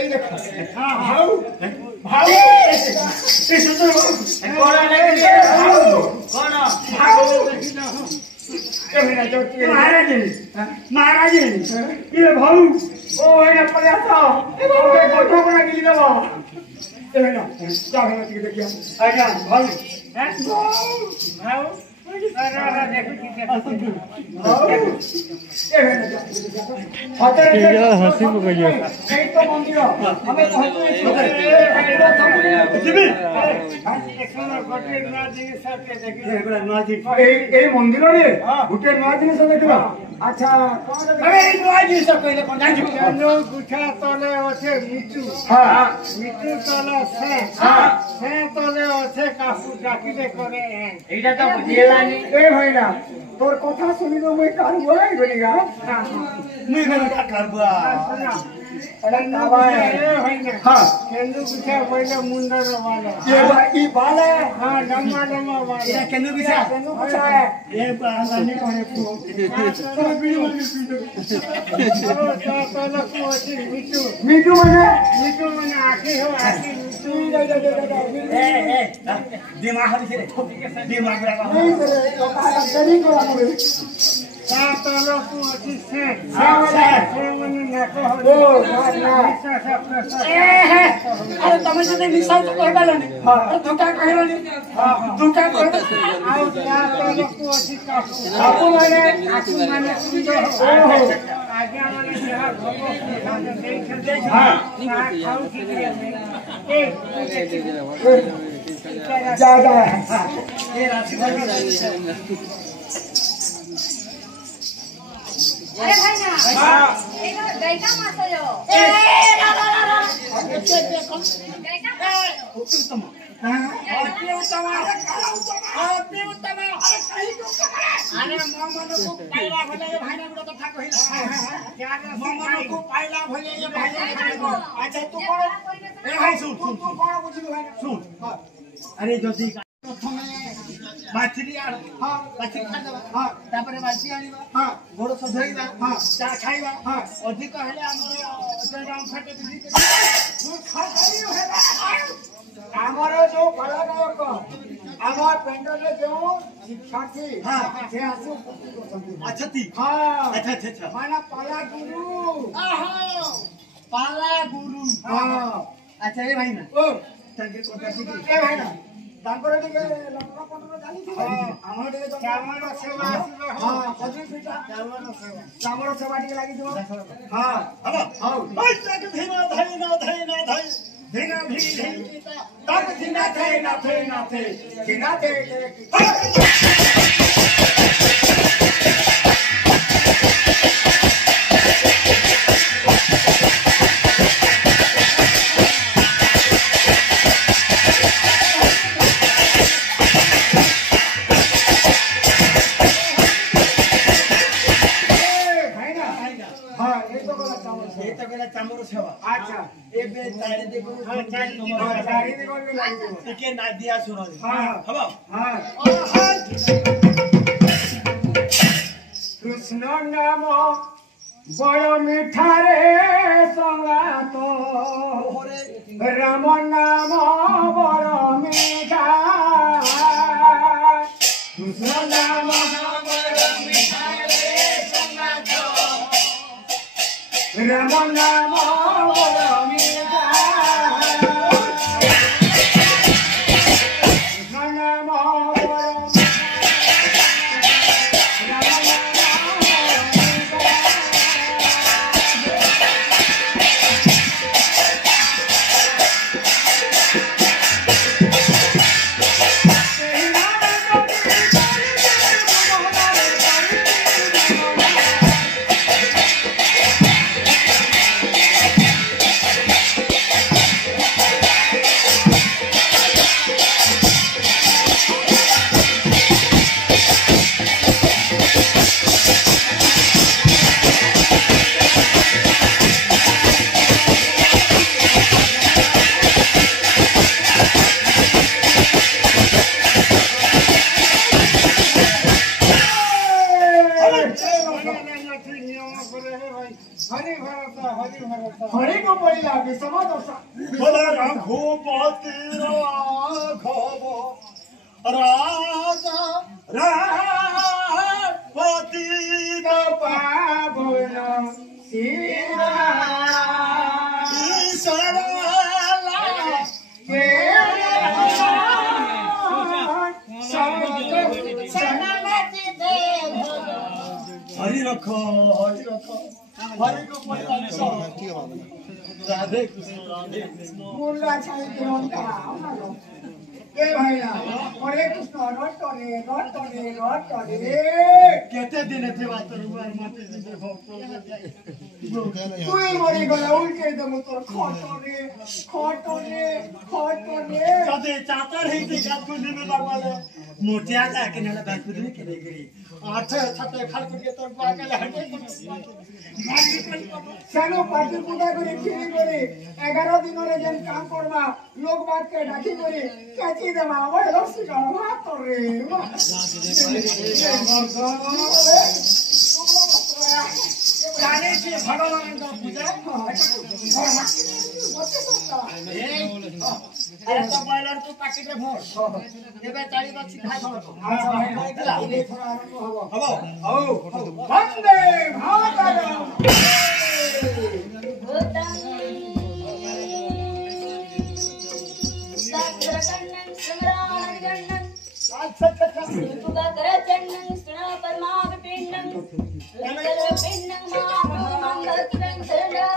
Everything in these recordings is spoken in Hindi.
এই দেখো ভাউ ভাউ এই সুন্দর কোন লাগি কোন ভাউ महाराज महाराज ये भाऊ ओ एना पले आतो ए भाऊ कोठो कोना गिली दबो ए ना जा ना ठीक देखिया आजा भाऊ हैं भाऊ अरे देखो ठीक है हंसी में गई कहीं तो मंदिर हमें तो जिबी ए मंदिर रे गुटे नवा जिनिस देखबा अच्छा अरे ए नवा जिनिस कहले कोन जानि नो गुठा तले আছে মিটু हां मिटू तले से हां से तले আছে কাপু ডাকিলে করে এইটা তো বুঝিলানি এ ভাইনা তোর কথা শুনি তো মই কারবো নাই গনিগা মই গনা কারবো अरे काबाय हां केंदु बिछा पहले मुंडर वाला ये बाल है हां लंबा लंबा बाल ये केंदु बिछा है ये बालानी कोने को तो वीडियो में वीडियो तो को अछि मिटू मिटू माने आखी हो आखी मिटू ए दिमाग हरि से दिमाग लगा नहीं करे तो का करी को लागबे सातलो को अछि से वाला से मने न कहो अरे तमे जने निसाउ तो कहबालनी अरे धोका कहलनी धोका कहल आउ या तो लोक अछि काकू माने ओहो आज्ञा माने जहा भगो देख हां खाऊ ए जा जा ये राशि अरे भाई ना हां एक गैका मासो जो ए देखो गैका उत्तम हां उत्तम अरे कहीं को अरे मन को पाइला भले भाई ना कथा कहिला क्या मन को पाइला भले ये भाई अच्छा तू कोन ए भाई सुन तू कोन बुझिलु भाई सुन अरे जदी प्रथमे बाछरी आ हां बाछरी खा देबा हां तापरे बाछी आनिबा हां गोड़ सधइबा हां चा खाइबा हां अधिक हेले हमर राम फाटे दी तू खा खाइयो हेबा हमर जो कलानायक हमर पेंडले जो शिक्षार्थी हां जे आसु अच्छा ती हां अच्छा अच्छा माना पाला गुरु आहो पाला गुरु हां अच्छा ए भाई ना ओ तंगे कोटा सी ए भाई ना तांकर टिके लपका पटरो जानी थी हां हमर टिके चामर सेवा हां पजी पिटा चामर सेवा टिके लागि दियो हां अब हां ओइ तक धीना धैना धैना धै धीना भी धीना तब धीना धैना धैना थे धीना दे चामर सेवा अच्छा एबे तारी देखो हां तारी देखो टिके ना दिया सुनो हां हबो हां कृष्ण नाम बड़ मिठा रे संगात राम नाम बड़ मिठा कृष्ण नाम बड़ मिठा रे संगात राम नाम बड़ मिठा कृष्ण नाम बड़ बोलिला विषमा दशा बोले रघुपति राघव राजा रापति पावन सीरा सरला के सनमति देव हरि रखो हरि रखो हरि को राधे कृष्ण राधे कृष्ण मुल्ला छाई ग्रंथा ए भाईया हरे कृष्ण रट रे केते दिन थे बात रुवार माते जे भक्त তুই মরি গলা উল্টে দেবো তোর খট রে कदे चातर है ते गात को देवे लागवाले मोटिया का के नेला बात को देवे करे गरी आठ छते खाल को के तोर पागल हटे কেন পাটি পূজা করে খিরি করে 11 দিনের যেন কাম করবা লোক বাদকে ডাকি করে কাচি দেবা ওই রসি কাম ভাত রে जाने से भगवान का पूजा अरे तो बॉयलर को पाकिट रे भर एबे ताली बाछी खाइ अच्छा ये थोड़ा आरंभ हबो हबो वंदे मातरम भूतम सागरकन्नं समरानगन्नं सुगकरचन्नं स्ना परमापिण्डं पिण्डं मामंगलं सदा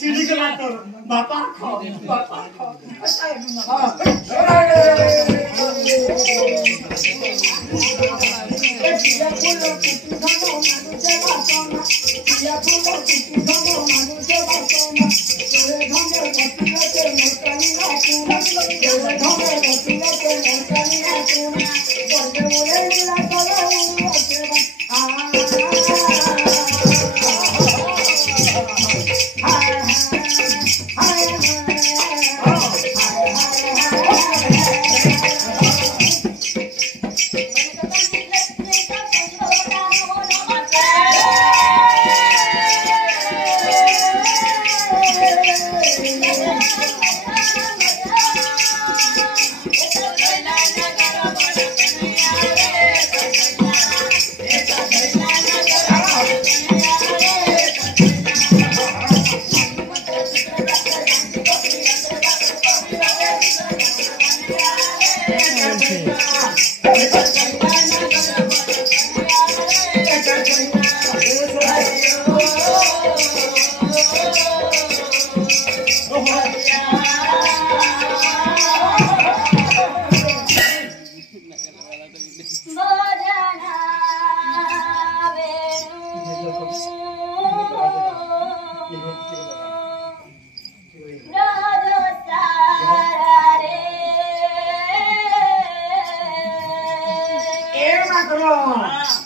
चिड़ी के लातो बापा खो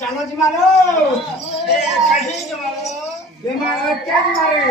चलो जी मारो कहीं जमालो ये मारो क्या जी मारे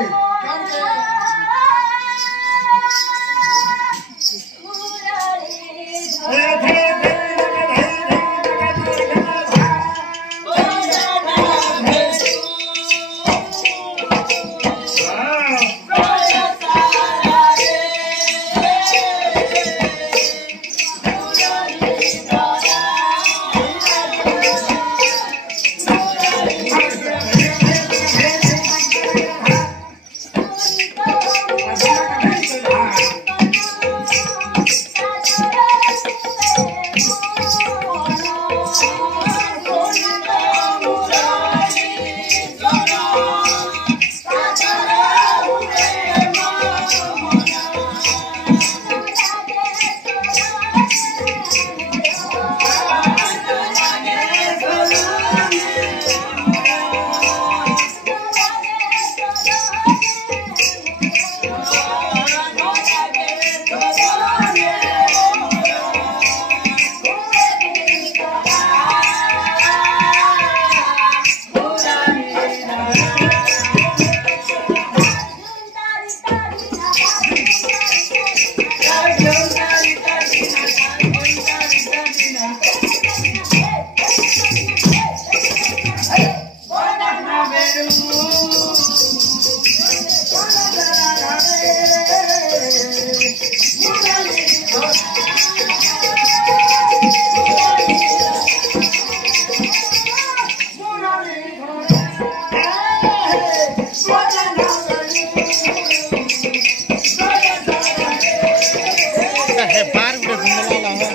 हे बार गुटे गुंडला हो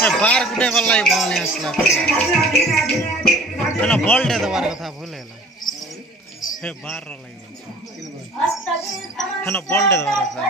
हे बार गुटे वाला ही बोलने असला ना बोल्ट दबार कथा भूलेला हे बार रो लई है ना बोल्ट दबार कथा